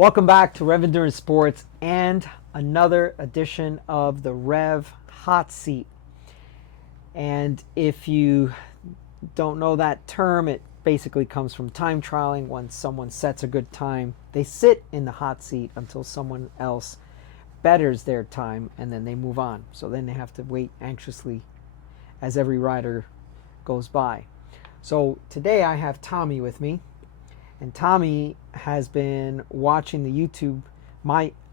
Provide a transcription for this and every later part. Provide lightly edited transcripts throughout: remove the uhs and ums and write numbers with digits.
Welcome back to Rev Endurance Sports and another edition of the REV Hot Seat. And if you don't know that term, it basically comes from time trialing. When someone sets a good time, they sit in the hot seat until someone else betters their time, and then they move on. So then they have to wait anxiously as every rider goes by. So today I have Tommy with me. And Tommy has been watching the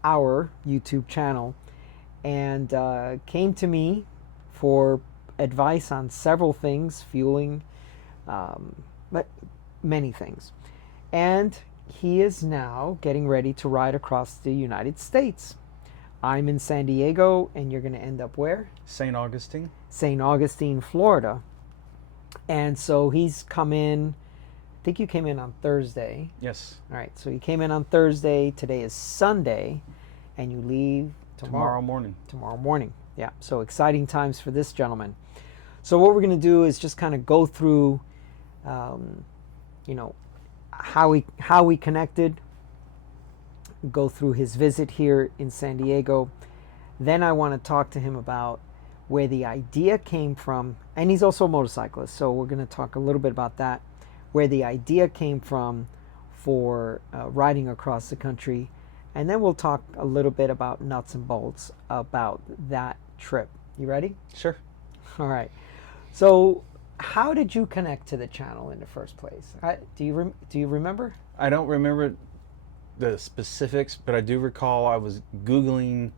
our YouTube channel, and came to me for advice on several things, fueling, but many things. And he is now getting ready to ride across the United States. I'm in San Diego, and you're going to end up where? St. Augustine. St. Augustine, Florida. And so he's come in. I think you came in on Thursday. Yes. All right, so you came in on Thursday. Today is Sunday, and you leave Tomorrow morning. Tomorrow morning, yeah. So exciting times for this gentleman. So what we're going to do is just kind of go through, how we connected, go through his visit here in San Diego. Then I want to talk to him about where the idea came from, and he's also a motorcyclist, so we're going to talk a little bit about that. Where the idea came from for riding across the country, and then we'll talk a little bit about nuts and bolts about that trip. You ready? Sure. All right. So, how did you connect to the channel in the first place? Do you remember? I don't remember the specifics, but I do recall I was Googling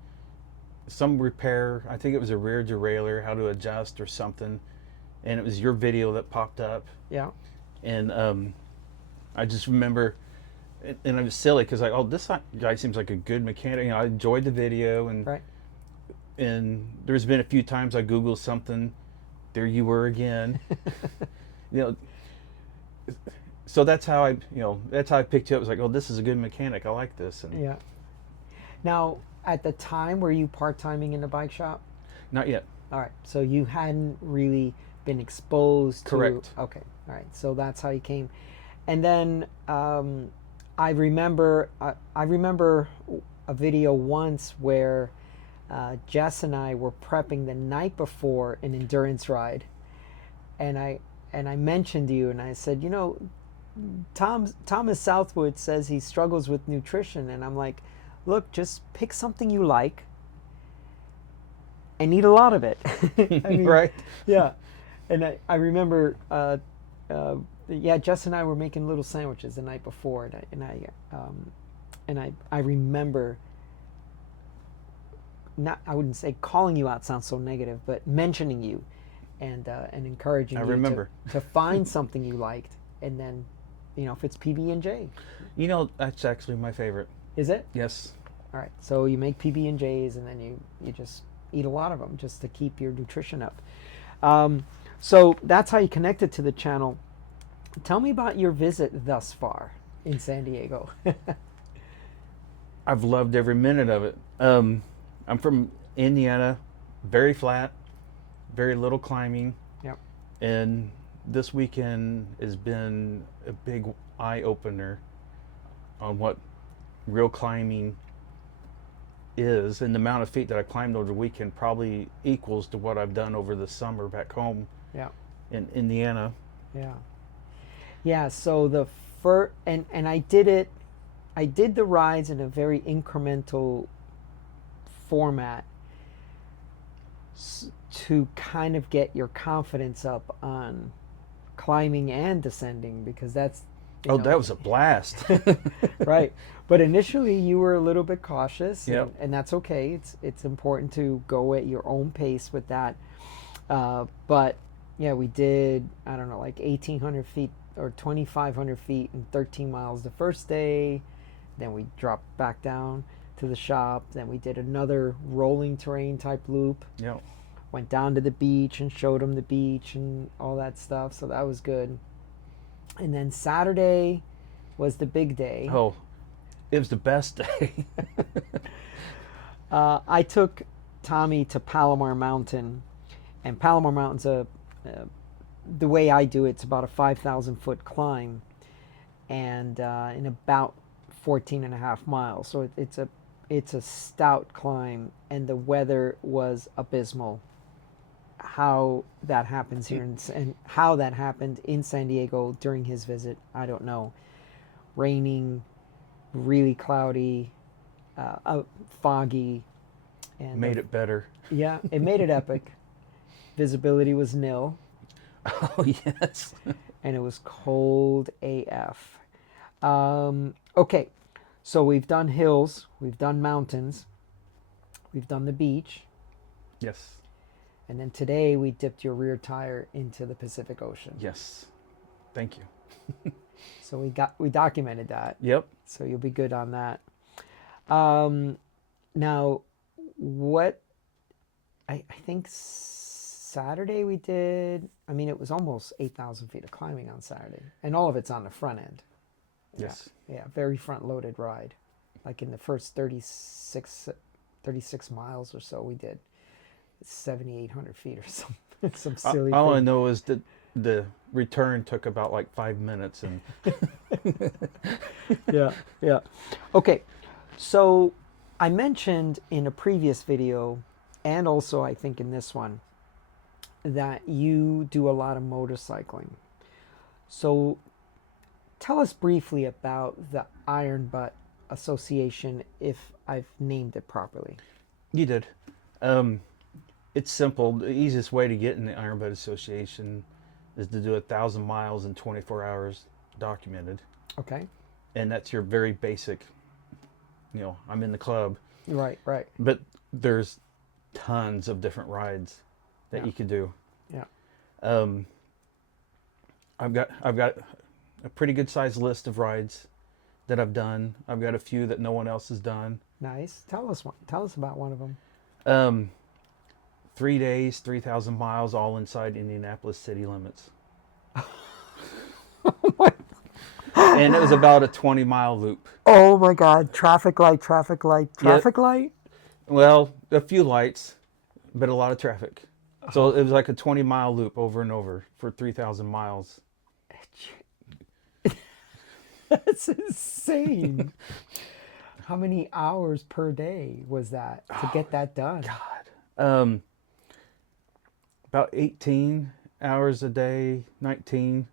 some repair. I think it was a rear derailleur, how to adjust or something, and it was your video that popped up. Yeah. And I just remember, and I was silly because this guy seems like a good mechanic. I enjoyed the video, and right. And there's been a few times I Googled something. There you were again. So that's how I picked you up. It was this is a good mechanic. I like this. And yeah. Now, at the time, were you part-timing in the bike shop? Not yet. All right. So you hadn't really been exposed to... Correct. Okay. All right. So that's how you came. And then I remember a video once where Jess and I were prepping the night before an endurance ride. And I mentioned to you, and I said, Thomas Southwood says he struggles with nutrition. And I'm like, look, just pick something you like and eat a lot of it. I mean, right. Yeah. And I remember, Jess and I were making little sandwiches the night before, and I remember, I wouldn't say calling you out sounds so negative, but mentioning you, and encouraging you to find something you liked, and then, if it's PB&J. That's actually my favorite. Is it? Yes. All right. So you make PB&Js, and then you just eat a lot of them just to keep your nutrition up. So that's how you connected to the channel. Tell me about your visit thus far in San Diego. I've loved every minute of it. I'm from Indiana, very flat, very little climbing. Yep. And this weekend has been a big eye-opener on what real climbing is, and the amount of feet that I climbed over the weekend probably equals to what I've done over the summer back home. Yeah. In Indiana. Yeah. Yeah, so and I did the rides in a very incremental format to kind of get your confidence up on climbing and descending, because that's that was a blast. Right. But initially you were a little bit cautious. Yep. And that's okay. It's important to go at your own pace with that. But yeah, we did, I don't know, like 1,800 feet or 2,500 feet and 13 miles the first day. Then we dropped back down to the shop. Then we did another rolling terrain type loop. Yep. Went down to the beach and showed them the beach and all that stuff. So that was good. And then Saturday was the big day. Oh, it was the best day. I took Tommy to Palomar Mountain, and Palomar Mountain's the way I do it's about a 5,000 foot climb, and in about 14 and a half miles. So it's a stout climb, and the weather was abysmal. How that happens here and how that happened in San Diego during his visit, I don't know. Raining, really cloudy, foggy, and Made it better. yeah, it made it epic. Visibility was nil, Oh, yes. and it was cold AF. Okay, so we've done hills, we've done mountains, we've done the beach, Yes. and then today we dipped your rear tire into the Pacific Ocean. Yes. Thank you. So we documented that. Yep. So you'll be good on that. Now, what I think Saturday we did, I mean, it was almost 8,000 feet of climbing on Saturday, and all of it's on the front end. Yes. Yeah, very front loaded ride. Like in the first 36 miles or so, we did 7,800 feet or something. Some silly All I thing. know is that the return took about like 5 minutes, and Yeah. Okay, so I mentioned in a previous video, and also I think in this one, that you do a lot of motorcycling. So tell us briefly about the Iron Butt Association, if I've named it properly. you did. It's simple. The easiest way to get in the Iron Butt Association is to do 1,000 miles in 24 hours documented. Okay. And that's your very basic, I'm in the club. Right. But there's tons of different rides that you could do. Yeah. I've got a pretty good sized list of rides that I've done. I've got a few that no one else has done. Nice. Tell us about one of them. 3 days, 3,000 miles, all inside Indianapolis city limits. And it was about a 20-mile loop. Oh my God! Traffic light. Well, a few lights, but a lot of traffic. So it was like a 20-mile loop over and over for 3,000 miles. That's insane. How many hours per day was that to get that done? God. About 18 hours a day, 19.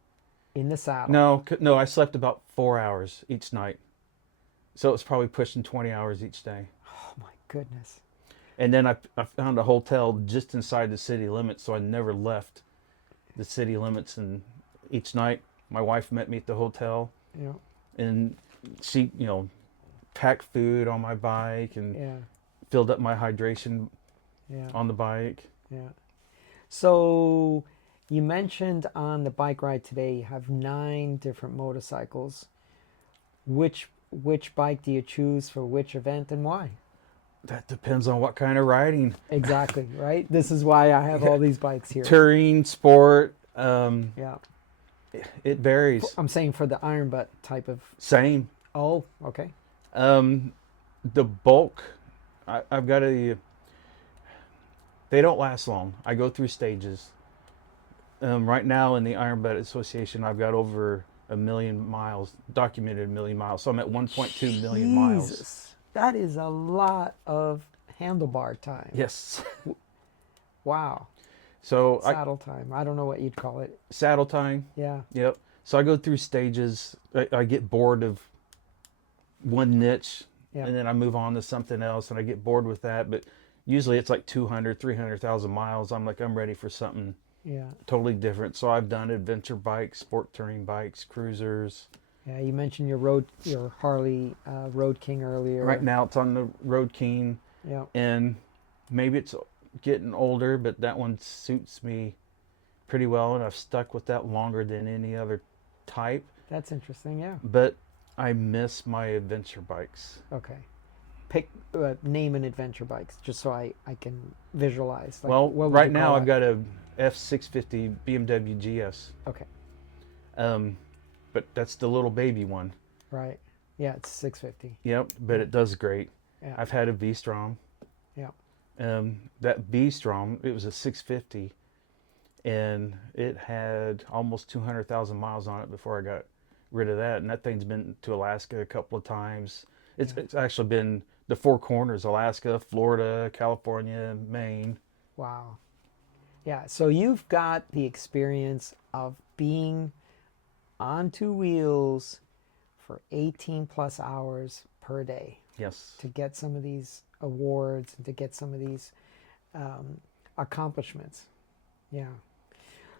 In the saddle. No, I slept about 4 hours each night. So it was probably pushing 20 hours each day. Oh my goodness. And then I found a hotel just inside the city limits, so I never left the city limits. And each night, my wife met me at the hotel. Yeah. And she, packed food on my bike and filled up my hydration on the bike. Yeah. So you mentioned on the bike ride today you have 9 different motorcycles. Which bike do you choose for which event and why? That depends on what kind of riding. Exactly, right? This is why I have all these bikes here. Touring, sport. Yeah. It varies. I'm saying for the Iron Butt type of... Same. Oh, okay. The bulk, I've got they don't last long. I go through stages. Right now in the Iron Butt Association, I've got over 1 million miles, documented 1 million miles. So I'm at 1.2 million miles. Jesus, that is a lot of handlebar time. Yes. Wow. So Saddle time. I don't know what you'd call it. Saddle time. Yeah. Yep. So I go through stages. I get bored of one niche, and then I move on to something else, and I get bored with that. But usually it's like 200, 300,000 miles. I'm ready for something totally different. So I've done adventure bikes, sport touring bikes, cruisers. Yeah, you mentioned your Harley Road King earlier. Right now it's on the Road King. Yeah. And maybe it's getting older, but that one suits me pretty well, and I've stuck with that longer than any other type. That's interesting, yeah. But I miss my adventure bikes. Okay. Name an adventure bikes, just so I can visualize. Well, right now I've got a F650 BMW GS. Okay. But that's the little baby one. Right. Yeah, it's 650. Yep, but it does great. Yeah. I've had a V-Strom. Yeah. That V-Strom, it was a 650, and it had almost 200,000 miles on it before I got rid of that. And that thing's been to Alaska a couple of times. It's actually been the four corners: Alaska, Florida, California, Maine. Wow. Yeah, so you've got the experience of being on two wheels for 18 plus hours per day Yes. to get some of these awards and to get some of these accomplishments. Yeah.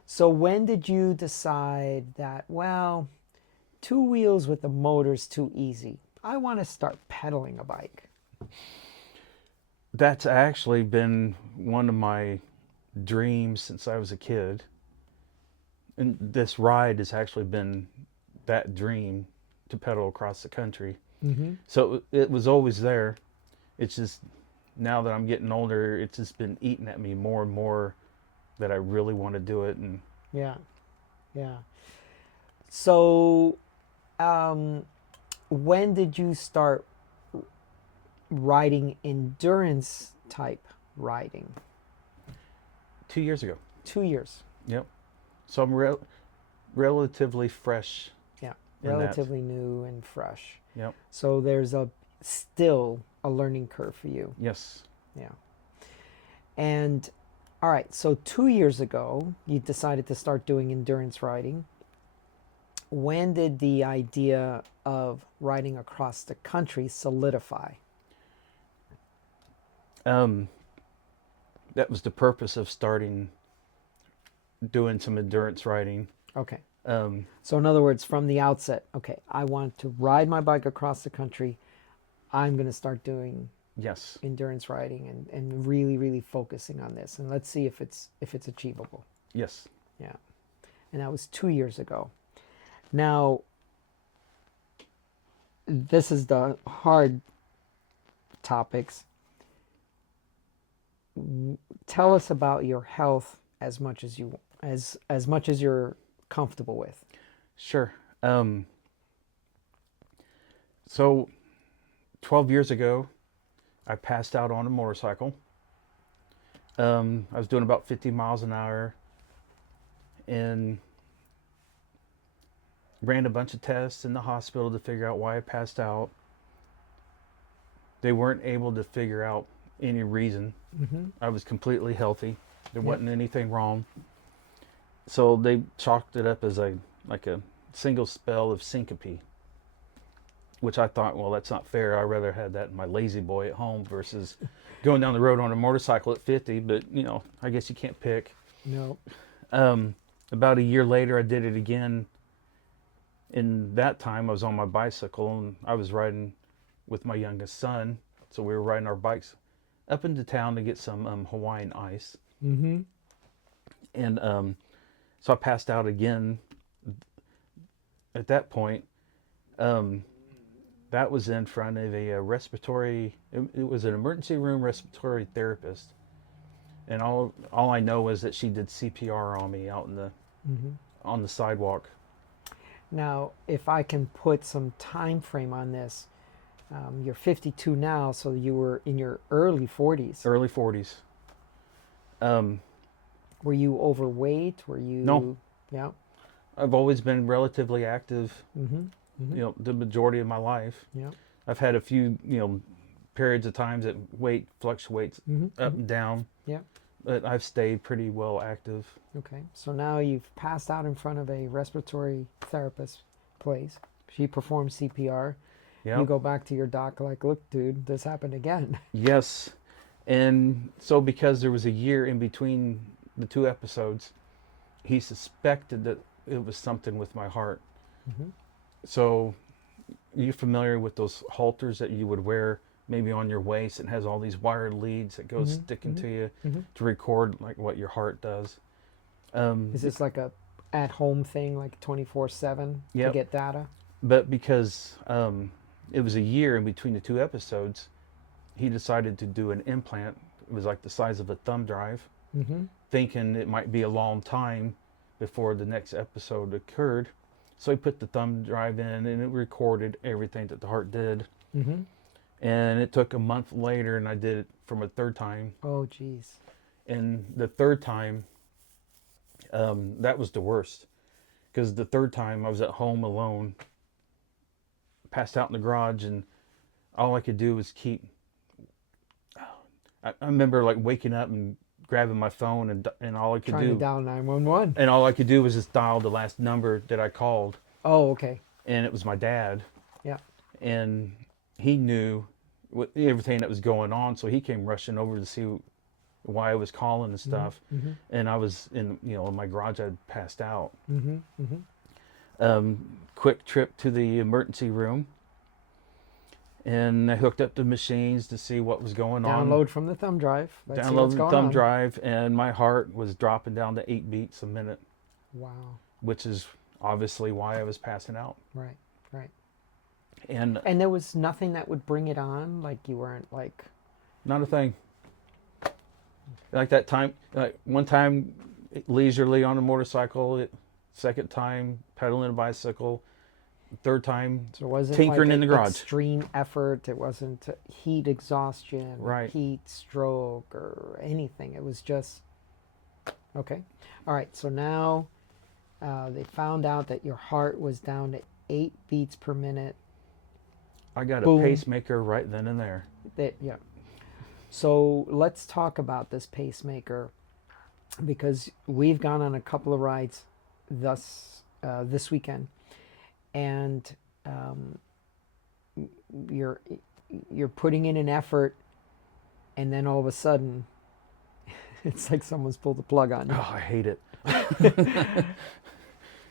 So when did you decide that, well, two wheels with the motor's too easy? I want to start pedaling a bike. That's actually been one of my dreams since I was a kid. And this ride has actually been that dream to pedal across the country. Mm-hmm. So it was always there. It's just now that I'm getting older, it's just been eating at me more and more that I really want to do it. And Yeah. Yeah. So when did you start riding endurance type riding? 2 years ago. 2 years. Yep. So I'm relatively fresh. Yeah. in that. Relatively new and fresh. Yep. So there's still a learning curve for you. Yes. Yeah. And all right, so 2 years ago, you decided to start doing endurance riding. When did the idea of riding across the country solidify? That was the purpose of starting doing some endurance riding. Okay. Um, So in other words, from the outset, okay, I want to ride my bike across the country. I'm going to start doing yes. endurance riding and really, really focusing on this. And let's see if it's achievable. Yes. Yeah. And that was 2 years ago. Now, this is the hard topics. Tell us about your health as much as you're comfortable with. Sure. So 12 years ago, I passed out on a motorcycle. I was doing about 50 miles an hour and ran a bunch of tests in the hospital to figure out why I passed out. They weren't able to figure out any reason. Mm-hmm. I was completely healthy. There Yep. wasn't anything wrong. So they chalked it up as a single spell of syncope, which I thought, well, that's not fair. I'd rather have that in my lazy boy at home versus going down the road on a motorcycle at 50. But, I guess you can't pick. No. About a year later, I did it again. In that time, I was on my bicycle and I was riding with my youngest son. So we were riding our bikes up into town to get some Hawaiian ice. Mm-hmm. And so I passed out again. At that point, that was in front of a respiratory, it was an emergency room respiratory therapist. And all I know is that she did CPR on me out in the Mm-hmm. on the sidewalk. Now, if I can put some time frame on this, you're 52 now, so you were in your early 40s. Early 40s. Were you overweight? Were you? No. Yeah. I've always been relatively active, Mm-hmm. Mm-hmm. the majority of my life. Yeah. I've had a few, periods of times that weight fluctuates Mm-hmm. up and down. Yeah. But I've stayed pretty well active. Okay. So now you've passed out in front of a respiratory therapist place. She performs CPR. Yeah. You go back to your doc like, look, dude, this happened again. Yes. And so because there was a year in between the two episodes, he suspected that it was something with my heart. Mm-hmm. So you familiar with those halters that you would wear maybe on your waist and has all these wired leads that go Mm-hmm. sticking Mm-hmm. to you Mm-hmm. to record like what your heart does? Is this like a at-home thing, like 24/7 to Yep. get data? But because it was a year in between the two episodes, he decided to do an implant. It was like the size of a thumb drive, Mm-hmm. thinking it might be a long time before the next episode occurred. So he put the thumb drive in and it recorded everything that the heart did. Mm-hmm. And it took a month later and I did it from a third time. Oh, geez. And the third time, that was the worst because the third time I was at home alone, passed out in the garage, and all I could do was keep. I remember like waking up and grabbing my phone, and all I could Trying to do, dial 911. and all I could do was just dial the last number that I called, Oh, okay. and it was my dad, Yeah. and he knew everything that was going on, so he came rushing over to see why I was calling and stuff. Mm-hmm. And I was in my garage. I'd passed out. Mm-hmm. Mm-hmm. Quick trip to the emergency room, and I hooked up the machines to see what was going on. Download from the thumb drive. Let's see what's Download the going thumb on. drive, and my heart was dropping down to 8 beats a minute. Wow. Which is obviously why I was passing out. Right. Right. And there was nothing that would bring it on. Like you weren't like. Not a thing. Like that time, like one time leisurely on a motorcycle, second time pedaling a bicycle, third time So it wasn't tinkering like in the garage. extreme effort. It wasn't heat exhaustion, Right. heat stroke, or anything. It was just okay. All right. So now they found out that your heart was down to 8 beats per minute. I got Boom. a pacemaker right then and there. Yeah. So let's talk about this pacemaker, because we've gone on a couple of rides this weekend, and you're putting in an effort, and then all of a sudden it's like someone's pulled the plug on you. Oh, I hate it.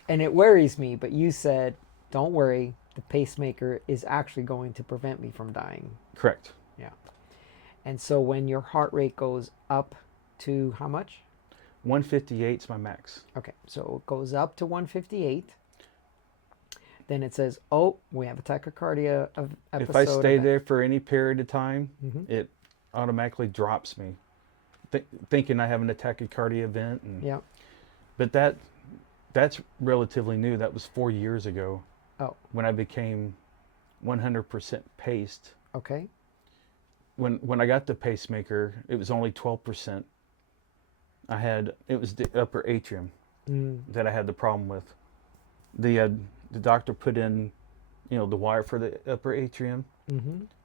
And it worries me, but you said, don't worry, the pacemaker is actually going to prevent me from dying. Correct. Yeah. And so when your heart rate goes up to how much? 158 is my max. Okay, so it goes up to 158. Then it says, oh, we have a tachycardia episode. If I stay there for any period of time, Mm-hmm. it automatically drops me, thinking I have an tachycardia event. Yeah. But that's relatively new. That was 4 years ago. Oh. When I became 100% paced. Okay. When I got the pacemaker, it was only 12%. It was the upper atrium that I had the problem with. The doctor put in, the wire for the upper atrium,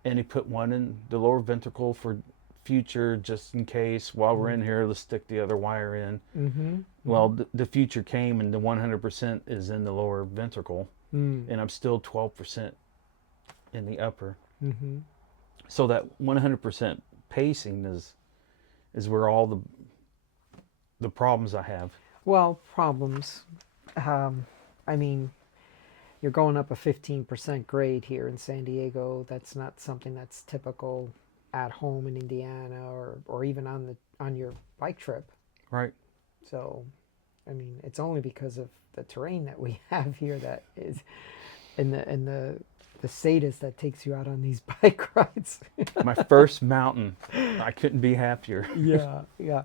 and he put one in the lower ventricle for future, just in case. While we're in here, let's stick the other wire in. Well, the future came, and the 100% is in the lower ventricle, and I'm still 12% in the upper. So that 100% pacing is where all the problems I have. Well, problems. I mean, you're going up a 15% grade here in San Diego. That's not something that's typical at home in Indiana or even on your bike trip. Right. So, I mean, it's only because of the terrain that we have here that is, and the sadist that takes you out on these bike rides. My first mountain. I couldn't be happier. Yeah, yeah.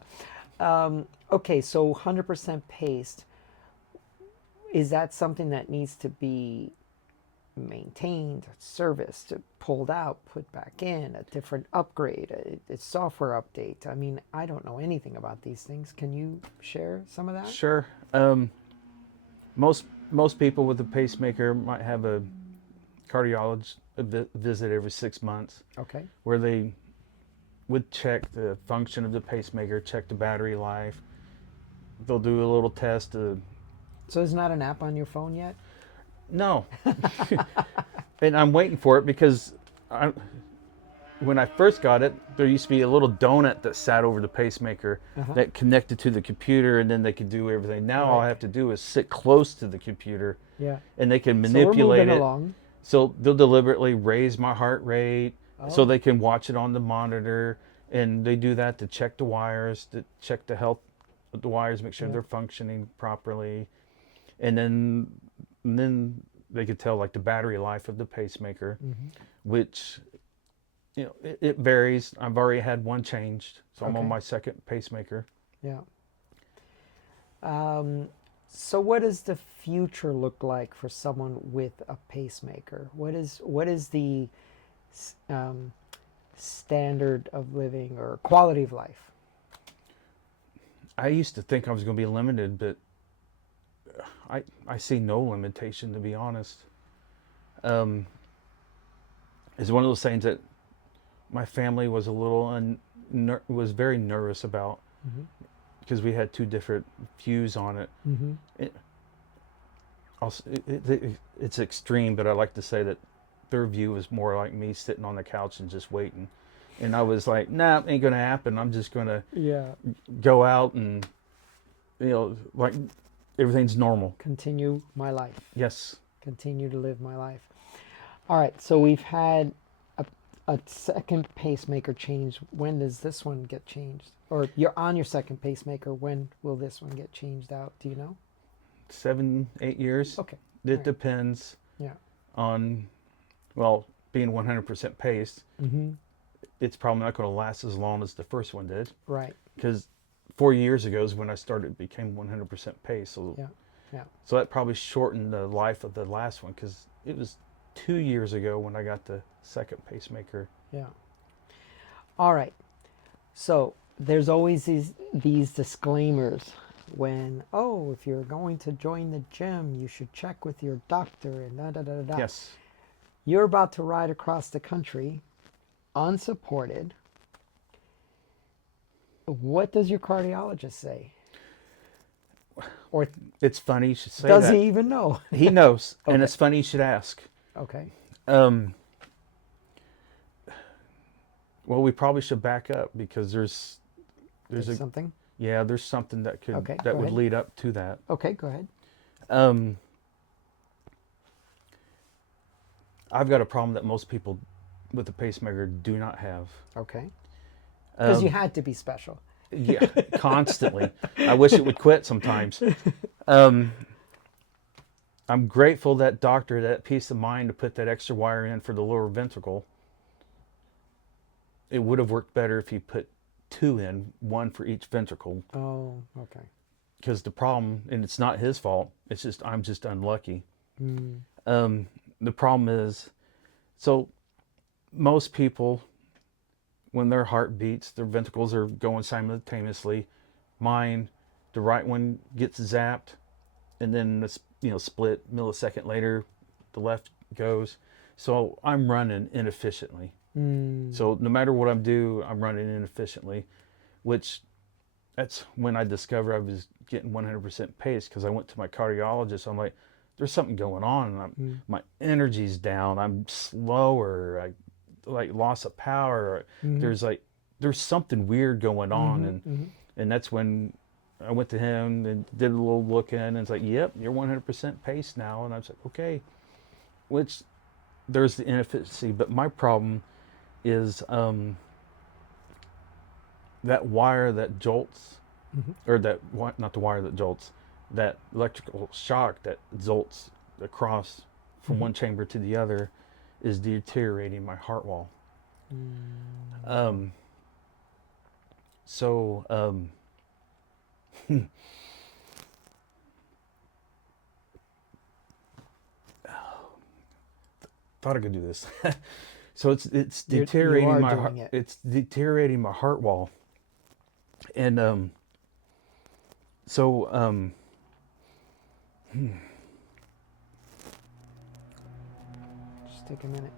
Okay, so 100% paced. Is that something that needs to be maintained, serviced, pulled out, put back in, a different upgrade, a software update? I mean, I don't know anything about these things. Can you share some of that? Sure. Most people with a pacemaker might have a cardiologist visit every 6 months. Okay. Where they would check the function of the pacemaker, check the battery life. They'll do a little test. So there's not an app on your phone yet? No. And I'm waiting for it because when I first got it, there used to be a little donut that sat over the pacemaker that connected to the computer, and then they could do everything. Now all I have to do is sit close to the computer, and they can manipulate so we're moving it. Along. So they'll deliberately raise my heart rate so they can watch it on the monitor, and they do that to check the wires, to check the health of the wires, make sure they're functioning properly, and then they could tell like the battery life of the pacemaker, which it varies. I've already had one changed, so I'm on my second pacemaker. Yeah. So what does the future look like for someone with a pacemaker? What is the standard of living or quality of life? I used to think I was going to be limited, but I see no limitation, to be honest. It's one of those things that my family was a little was very nervous about, Mm-hmm. because we had two different views on it. Mm-hmm. It's extreme, but I like to say that their view was more like me sitting on the couch and just waiting. And I was like, nah, ain't gonna happen. I'm just gonna Yeah. go out and, like everything's normal. Continue my life. Yes. Continue to live my life. All right. So we've had a second pacemaker change. When does this one get changed? Or you're on your second pacemaker. When will this one get changed out? Do you know? 7, 8 years. Okay. It All right. depends Yeah. on, well, being 100% paced. Mm-hmm. It's probably not going to last as long as the first one did. Right. Because 4 years ago is when I started, became 100% paced. So, Yeah. Yeah. so that probably shortened the life of the last one, because it was 2 years ago when I got the second pacemaker. Yeah. All right. So there's always these disclaimers when, oh, if you're going to join the gym, you should check with your doctor and da da da da da. Yes. You're about to ride across the country, unsupported. What does your cardiologist say? Or It's funny you should say does that. he even know? He knows, and Okay. it's funny you should ask. Okay. Well, we probably should back up, because there's Something? there's something that could Okay, that go would ahead. lead up to that. Okay, go ahead. I've got a problem that most people with a pacemaker do not have. Okay. Because you had to be special. Yeah, constantly. I wish it would quit sometimes. I'm grateful that doctor, that peace of mind to put that extra wire in for the lower ventricle. It would have worked better if he put 2 in, 1 for each ventricle. Oh, okay. Because the problem, and it's not his fault, it's just I'm just unlucky. Mm. The problem is, so most people, when their heart beats, their ventricles are going simultaneously. Mine, the right one gets zapped, and then split millisecond later, the left goes. So I'm running inefficiently. So no matter what I do, I'm running inefficiently, which that's when I discovered I was getting 100% pace, because I went to my cardiologist. I'm like, there's something going on. My energy's down. I'm slower. I like loss of power. There's something weird going on. And that's when I went to him and did a little look in, and it's like, yep, you're 100% pace now. And I was like, okay, which there's the inefficiency. But my problem is that wire that jolts, or not the wire that jolts, that electrical shock that jolts across from one chamber to the other is deteriorating my heart wall. Thought I could do this. So it's deteriorating you are my doing heart. it. It's deteriorating my heart wall, and Just take a minute.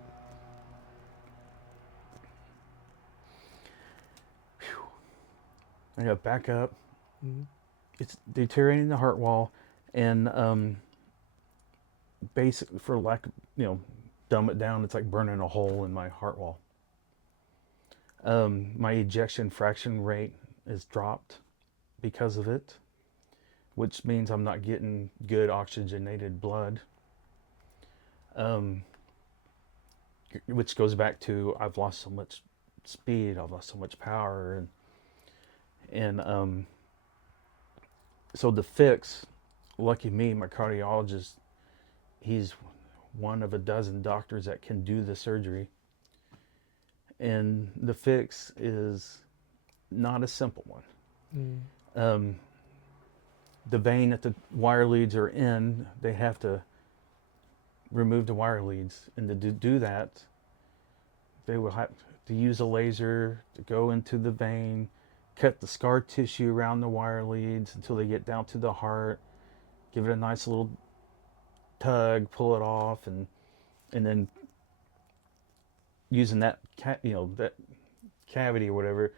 I got to back up. It's deteriorating the heart wall, and basically, for lack of, dumb it down, it's like burning a hole in my heart wall. My ejection fraction rate is dropped because of it, which means I'm not getting good oxygenated blood. Which goes back to I've lost so much speed, I've lost so much power, and so the fix, lucky me, my cardiologist, he's one of a dozen doctors that can do the surgery. And the fix is not a simple one. The vein that the wire leads are in, they have to remove the wire leads. And to do that, they will have to use a laser to go into the vein, cut the scar tissue around the wire leads until they get down to the heart, give it a nice little tug, pull it off, and then using that that cavity or whatever,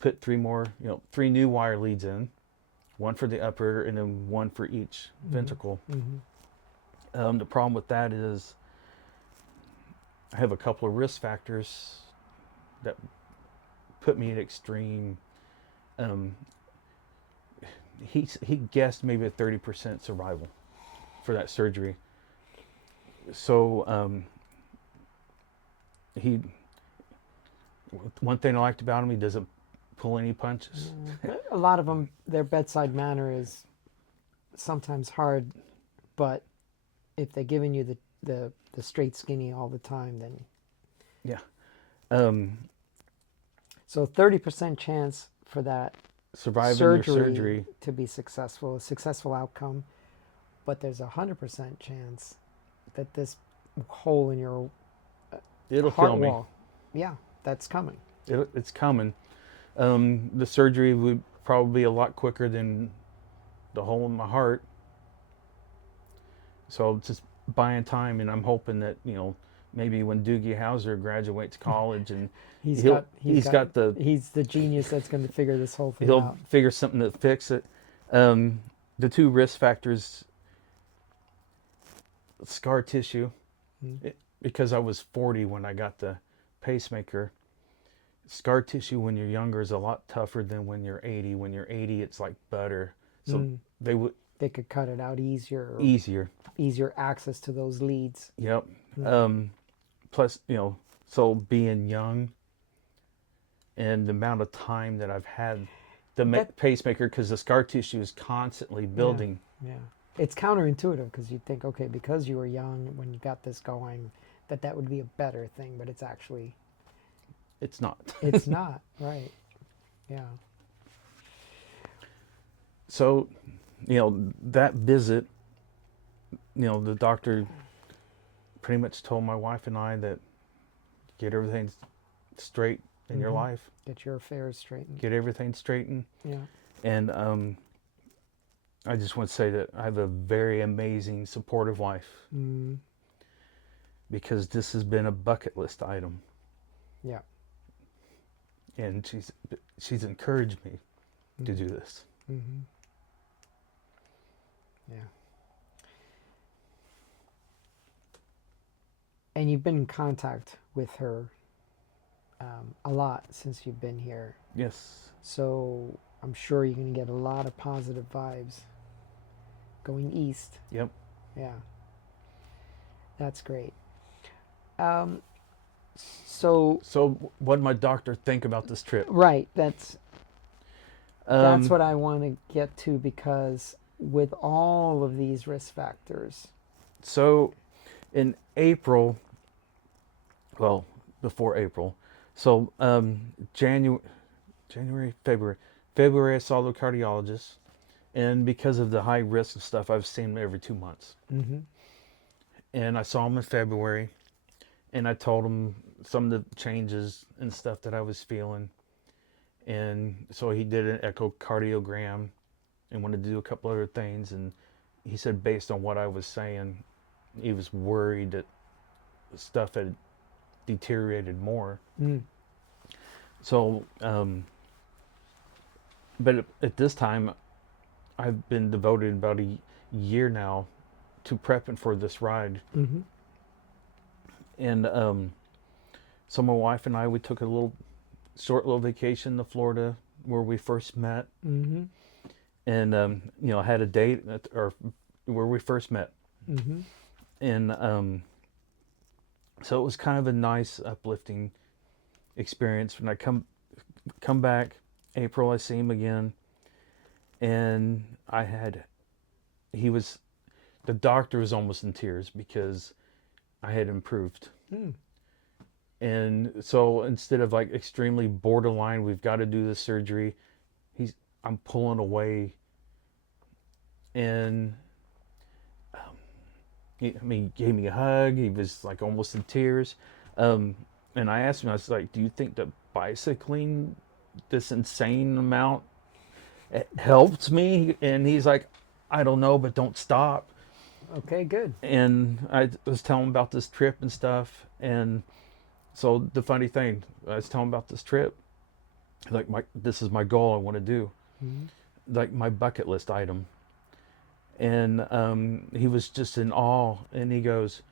put three new wire leads in, one for the upper and then one for each ventricle. The problem with that is I have a couple of risk factors that put me at extreme. He guessed maybe a 30% survival for that surgery. So one thing I liked about him, he doesn't pull any punches. A lot of them, their bedside manner is sometimes hard, but if they're giving you the straight skinny all the time, then Yeah. So 30% chance for that Surviving their surgery to be successful, a successful outcome, but there's 100% chance that this hole in your it'll heart kill me. wall, yeah, that's coming. It's coming. The surgery would probably be a lot quicker than the hole in my heart. So just buying time, and I'm hoping that maybe when Doogie Howser graduates college and he's the genius that's going to figure this whole thing he'll out. figure something to fix it. The two risk factors: scar tissue, because I was 40 when I got the pacemaker. Scar tissue when you're younger is a lot tougher than when you're 80. When you're 80, it's like butter. So they could cut it out easier. Easier access to those leads. Yep. Plus, so being young and the amount of time that I've had the pacemaker, because the scar tissue is constantly building. Yeah. It's counterintuitive because you think, okay, because you were young when you got this going, that would be a better thing, but it's actually... It's not. It's not, right. Yeah. So, that visit, the doctor pretty much told my wife and I that get everything straight in your life. Get your affairs straightened. Get everything straightened. Yeah. And I just want to say that I have a very amazing, supportive wife. Because this has been a bucket list item. Yeah. And she's encouraged me to do this. Yeah. And you've been in contact with her a lot since you've been here. Yes. So I'm sure you're going to get a lot of positive vibes going east. Yep. Yeah. That's great. So what did my doctor think about this trip? Right. That's what I want to get to, because with all of these risk factors. So in April, well, before April, so January, February I saw the cardiologist, and because of the high risk of stuff, I've seen him every 2 months. And I saw him in February, and I told him some of the changes and stuff that I was feeling. And so he did an echocardiogram and wanted to do a couple other things. And he said, based on what I was saying, he was worried that stuff had deteriorated more. So, but at this time, I've been devoted about a year now to prepping for this ride. And so my wife and I, we took a short little vacation to Florida where we first met. And had a date where we first met. And so it was kind of a nice, uplifting experience. When I come back April, I see him again, and the doctor was almost in tears because I had improved. And so instead of like extremely borderline, we've got to do this surgery, I'm pulling away. And he gave me a hug. He was like almost in tears. And I asked him, I was like, do you think that bicycling this insane amount it helped me. And he's like, I don't know, but don't stop. Okay, good. And I was telling him about this trip and stuff. And so the funny thing, I was telling him about this trip. Like, this is my goal I want to do. Mhm. Like my bucket list item. And he was just in awe. And he goes,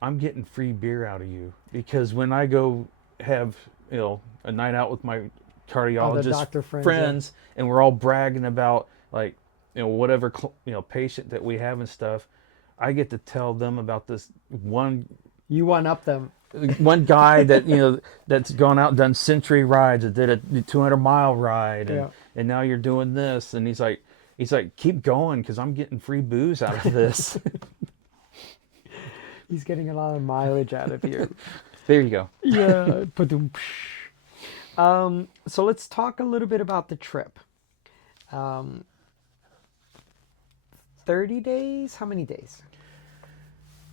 I'm getting free beer out of you. Because when I go have, a night out with my cardiologist doctor friends, friends, and we're all bragging about, like, whatever, patient that we have and stuff, I get to tell them about this You one up them. one guy that, that's gone out and done century rides, that did a 200-mile ride, Yeah. and now you're doing this. And he's like, keep going, because I'm getting free booze out of this. He's getting a lot of mileage out of you. There you go. Yeah. So let's talk a little bit about the trip. 30 days? How many days?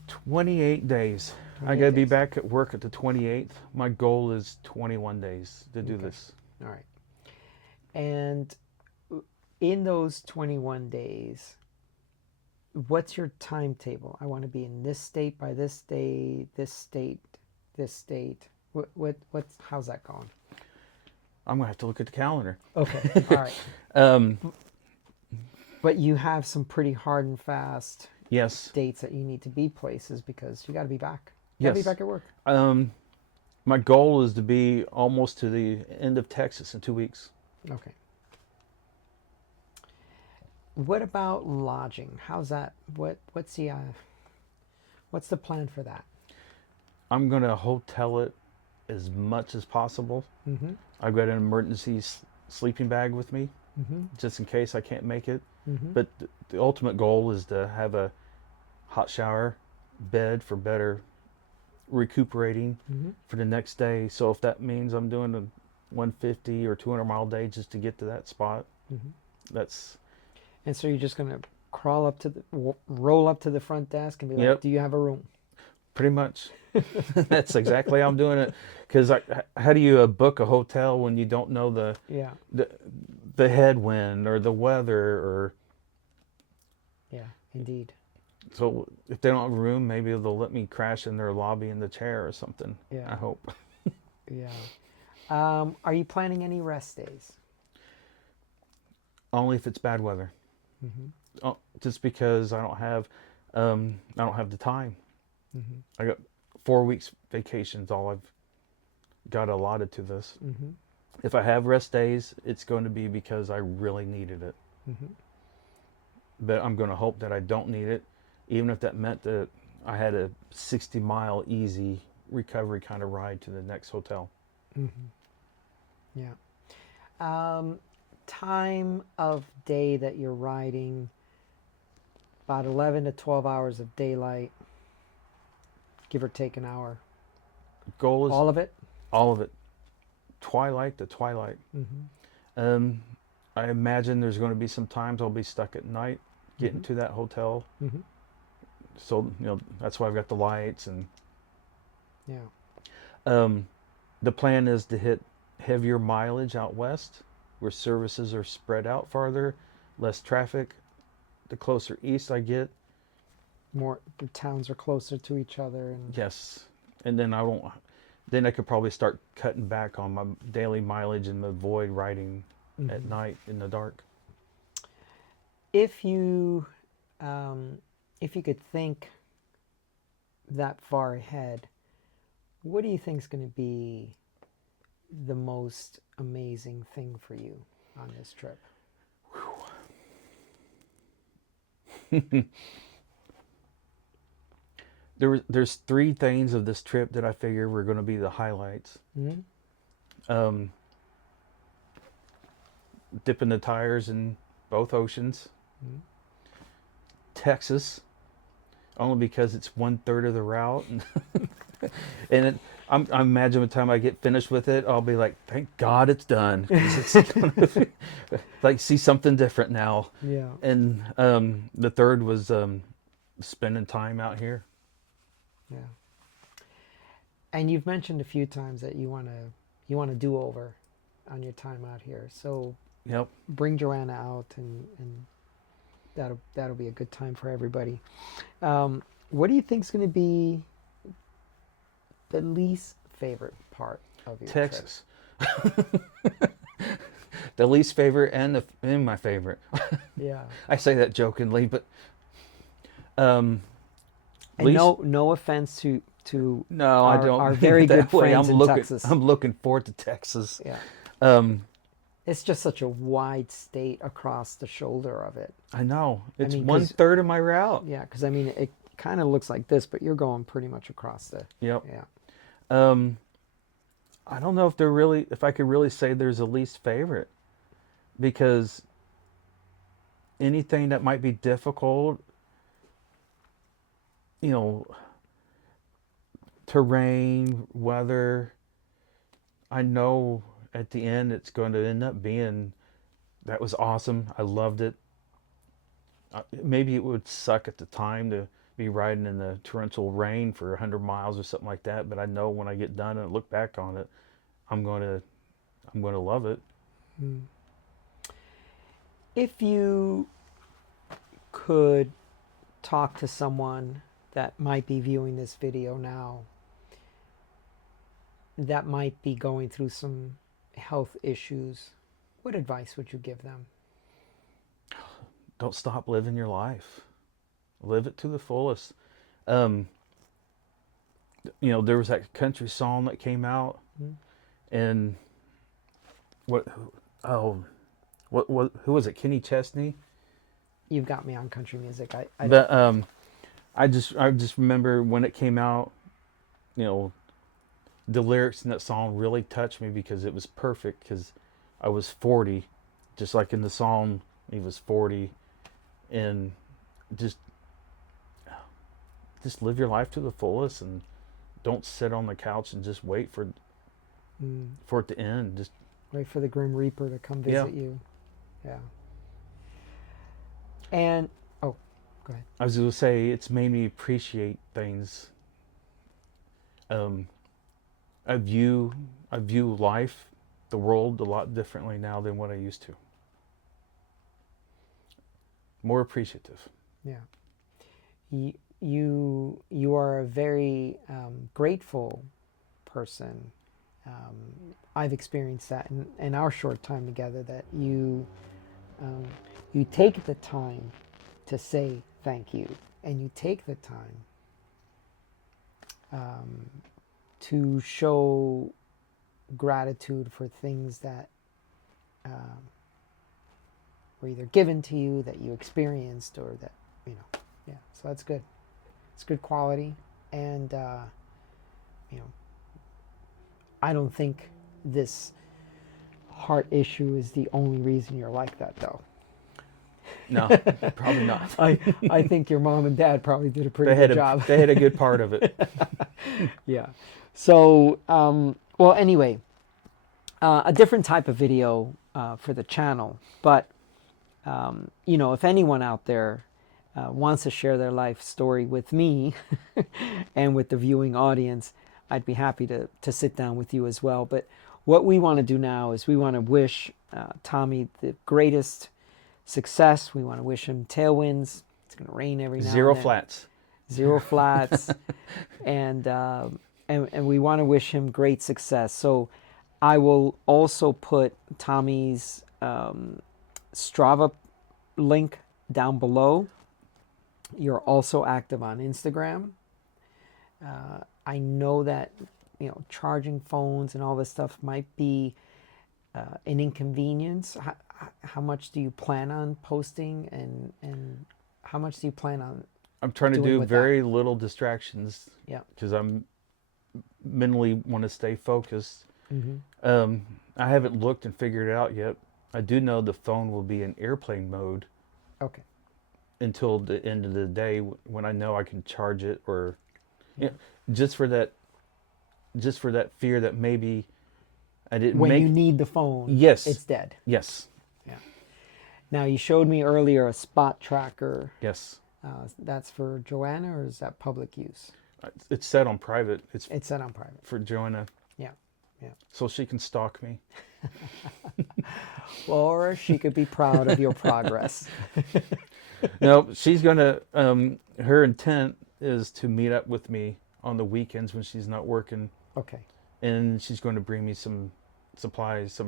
28 days. I 28 got to be days. back at work at the 28th. My goal is 21 days to do this. All right. And in those 21 days, what's your timetable? I want to be in this state by this day, this state, this state. How's that going? I'm going to have to look at the calendar. Okay. All right. Um, But you have some pretty hard and fast yes. dates that you need to be places because you got to be back. You got to Yes. be back at work. My goal is to be almost to the end of Texas in 2 weeks. Okay. What about lodging? How's that? What's the plan for that? I'm going to hotel it as much as possible. Mm-hmm. I've got an emergency sleeping bag with me, Mm-hmm. just in case I can't make it. Mm-hmm. But the ultimate goal is to have a hot shower bed for better recuperating Mm-hmm. for the next day. So if that means I'm doing a 150 or 200-mile day just to get to that spot, Mm-hmm. that's... And so you're just gonna roll up to the front desk and be like, Yep. "Do you have a room?" Pretty much. That's exactly how I'm doing it. Because how do you book a hotel when you don't know Yeah. the headwind or the weather? Or Yeah. Indeed. so if they don't have a room, maybe they'll let me crash in their lobby in the chair or something. Yeah. I hope. Yeah. Are you planning any rest days? Only if it's bad weather. Mm-hmm. Oh, just because I don't have the time. Mm-hmm. I got 4 weeks vacations, all I've got allotted to this. Mm-hmm. If I have rest days, it's going to be because I really needed it. Mm-hmm. But I'm going to hope that I don't need it, even if that meant that I had a 60-mile easy recovery kind of ride to the next hotel. Mm-hmm. Yeah. Time of day that you're riding, about 11 to 12 hours of daylight, give or take an hour. Goal is All of it? all of it. Twilight to twilight. Mm-hmm. I imagine there's going to be some times I'll be stuck at night getting Mm-hmm. to that hotel. Mm-hmm. So, that's why I've got the lights. And Yeah. the plan is to hit heavier mileage out west, where services are spread out farther, less traffic. The closer east I get, More the towns are closer to each other, and yes. And then then I could probably start cutting back on my daily mileage and avoid riding at Mhm. night in the dark. If you could think that far ahead, what do you think is going to be the most amazing thing for you on this trip? There's 3 things of this trip that I figure were going to be the highlights. Mm-hmm. Dipping the tires in both oceans. Mm-hmm. Texas, only because it's 1/3 of the route, and I imagine by the time I get finished with it, I'll be like, thank God it's done. 'Cause it's gonna like see something different now. Yeah. And the third was spending time out here. Yeah. And you've mentioned a few times that you want to do over on your time out here. So Yep. Bring Joanna out, and that'll be a good time for everybody. What do you think is going to be the least favorite part of your trip? Texas. The least favorite and my favorite. Yeah. I say that jokingly, but And no offense to no, I don't our mean very it that good way. friends in Texas. I'm looking forward to Texas. Yeah. It's just such a wide state across the shoulder of it. I know. It's mean, 1/3 of my route. Yeah, because I mean, it kind of looks like this, but you're going pretty much across the. Yep. Yeah. I don't know if I could really say there's a least favorite, because anything that might be difficult, you know, terrain, weather, I know at the end it's going to end up being, that was awesome. I loved it. Maybe it would suck at the time to be riding in the torrential rain for 100 miles or something like that, but I know when I get done and look back on it, I'm going to love it. If you could talk to someone that might be viewing this video now, that might be going through some health issues, what advice would you give them? Don't stop living your life. Live it to the fullest. There was that country song that came out, and who was it? Kenny Chesney. You've got me on country music. I just remember when it came out, the lyrics in that song really touched me because it was perfect, because I was 40, just like in the song, he was 40, and just live your life to the fullest, and don't sit on the couch and just wait for it to end. Just wait for the Grim Reaper to come visit you. Yeah. And go ahead. I was going to say, it's made me appreciate things. I view life, the world, a lot differently now than what I used to. More appreciative. Yeah. You are a very grateful person. I've experienced that in our short time together, that you take the time to say thank you, and you take the time to show gratitude for things that were either given to you, that you experienced, or that, yeah, so that's good. It's good quality. And I don't think this heart issue is the only reason you're like that, though. No, probably not. I think your mom and dad probably did a pretty good job. They had a good part of it. Yeah. So, well, anyway, a different type of video for the channel. But, if anyone out there wants to share their life story with me and with the viewing audience, I'd be happy to sit down with you as well. But what we want to do now is we want to wish Tommy the greatest success. We want to wish him tailwinds. It's going to rain every now and then. Zero flats. And we want to wish him great success. So I will also put Tommy's Strava link down below. You're also active on Instagram. I know that charging phones and all this stuff might be an inconvenience. How much do you plan on posting, and how much do you plan on? I'm trying to do very little distractions. Yeah. Because I'm mentally want to stay focused. Mm-hmm. I haven't looked and figured it out yet. I do know the phone will be in airplane mode. Okay. Until the end of the day, when I know I can charge it, or just for that fear that maybe I didn't when you need the phone. Yes. It's dead. Yes. Yeah. Now, you showed me earlier a spot tracker. Yes. That's for Joanna, or is that public use? It's set on private. It's set on private for Joanna. Yeah. Yeah. So she can stalk me. Or she could be proud of your progress. No, she's gonna. Her intent is to meet up with me on the weekends when she's not working, Okay. and she's going to bring me some supplies.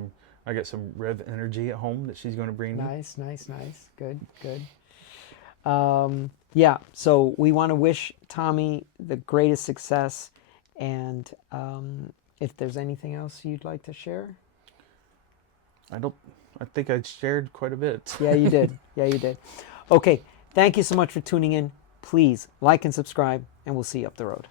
I got some Rev Energy at home that she's going to bring me. Nice. Good. Yeah, so we want to wish Tommy the greatest success. And if there's anything else you'd like to share? I think I shared quite a bit. Yeah, you did. Okay, thank you so much for tuning in. Please like and subscribe, and we'll see you up the road.